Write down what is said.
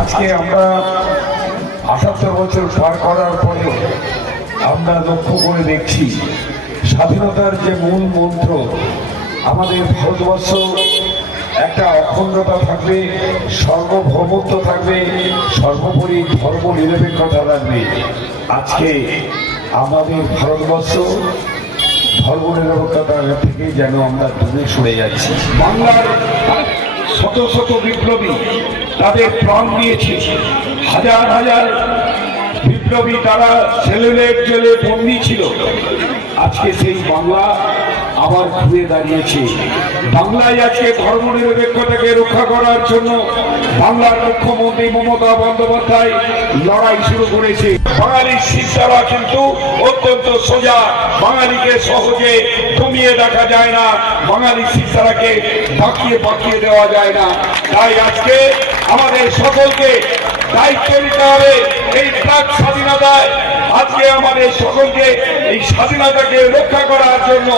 আজকে আমরা আটাত্তর বছর পার করার পরে আমরা লক্ষ্য করে দেখছি স্বাধীনতার যে মূল মন্ত্র, আমাদের ভারতবর্ষ একটা অখণ্ডতা থাকবে, সর্বভৌমত্ব থাকবে, সর্বোপরি ধর্ম নিরপেক্ষতা থাকবে। আজকে আমাদের ভারতবর্ষ ধর্ম নিরপেক্ষতা থেকে যেন আমরা দূরে সরে যাচ্ছি। বাংলার শত শত বিপ্লবী তাদের প্রাণ দিয়েছে। হাজার হাজার বিপ্লবী তারা সেলুলেট জেলে বন্দি ছিল। আজকে সেই বাংলা আবার ঘুরে দাঁড়িয়েছে। বাংলায় আজকে ধর্ম নিরপেক্ষতাকে রক্ষা করার জন্য বাংলার মুখ্যমন্ত্রী মমতা বন্দ্যোপাধ্যায় লড়াই শুরু করেছে। বাঙালির শিক্ষারা কিন্তু অত্যন্ত সোজা। বাঙালিকে সহজে কমিয়ে দেখা যায় না। বাঙালি শিক্ষারাকে বাঁকিয়ে বাঁকিয়ে দেওয়া যায় না। তাই আজকে আমাদের সকলকে দায়িত্ব নিতে হবে এই প্রাক স্বাধীনতায়। আজকে আমাদের সকলকে এই স্বাধীনতাকে রক্ষা করার জন্য